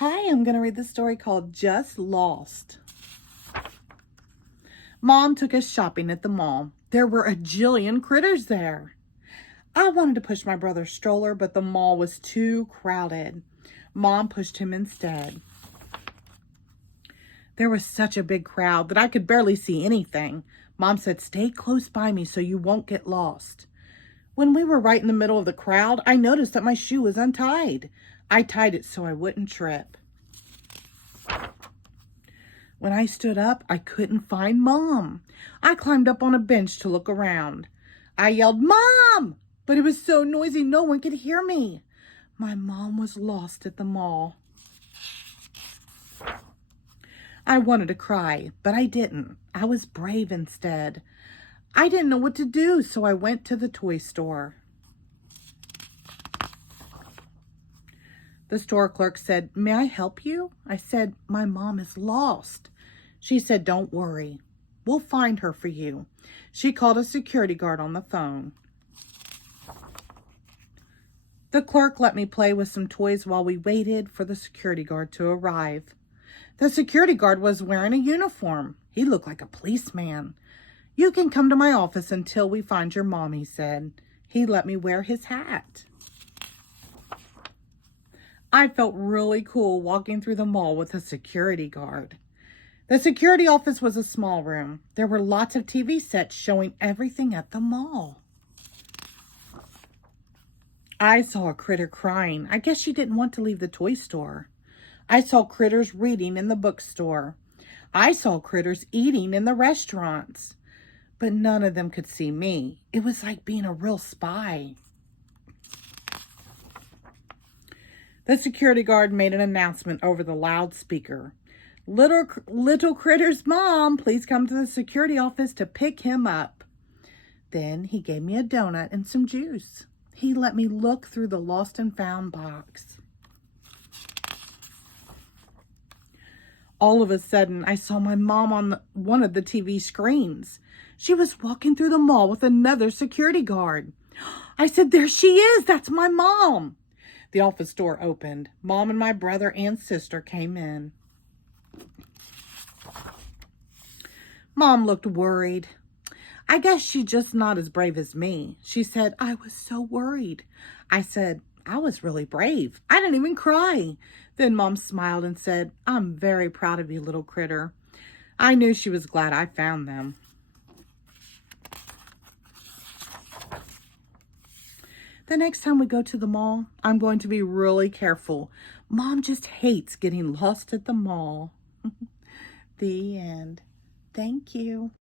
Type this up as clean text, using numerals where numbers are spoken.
Hi, I'm going to read the story called Just Lost. Mom took us shopping at the mall. There were a jillion critters there. I wanted to push my brother's stroller, but the mall was too crowded. Mom pushed him instead. There was such a big crowd that I could barely see anything. Mom said, "Stay close by me so you won't get lost." When we were right in the middle of the crowd, I noticed that my shoe was untied. I tied it so I wouldn't trip. When I stood up, I couldn't find Mom. I climbed up on a bench to look around. I yelled, "Mom!" But it was so noisy no one could hear me. My mom was lost at the mall. I wanted to cry, but I didn't. I was brave instead. I didn't know what to do, so I went to the toy store. The store clerk said, "May I help you?" I said, "My mom is lost." She said, "Don't worry. We'll find her for you." She called a security guard on the phone. The clerk let me play with some toys while we waited for the security guard to arrive. The security guard was wearing a uniform. He looked like a policeman. "You can come to my office until we find your mom," he said. He let me wear his hat. I felt really cool walking through the mall with a security guard. The security office was a small room. There were lots of TV sets showing everything at the mall. I saw a critter crying. I guess she didn't want to leave the toy store. I saw critters reading in the bookstore. I saw critters eating in the restaurants. But none of them could see me. It was like being a real spy. The security guard made an announcement over the loudspeaker. Little Critter's mom, please come to the security office to pick him up." Then he gave me a donut and some juice. He let me look through the lost and found box. All of a sudden, I saw my mom on one of the TV screens. She was walking through the mall with another security guard. I said, "There she is! That's my mom!" The office door opened. Mom and my brother and sister came in. Mom looked worried. I guess she's just not as brave as me. She said, "I was so worried." I said, "I was really brave. I didn't even cry." Then Mom smiled and said, "I'm very proud of you, little critter." I knew she was glad I found them. The next time we go to the mall, I'm going to be really careful. Mom just hates getting lost at the mall. The end. Thank you.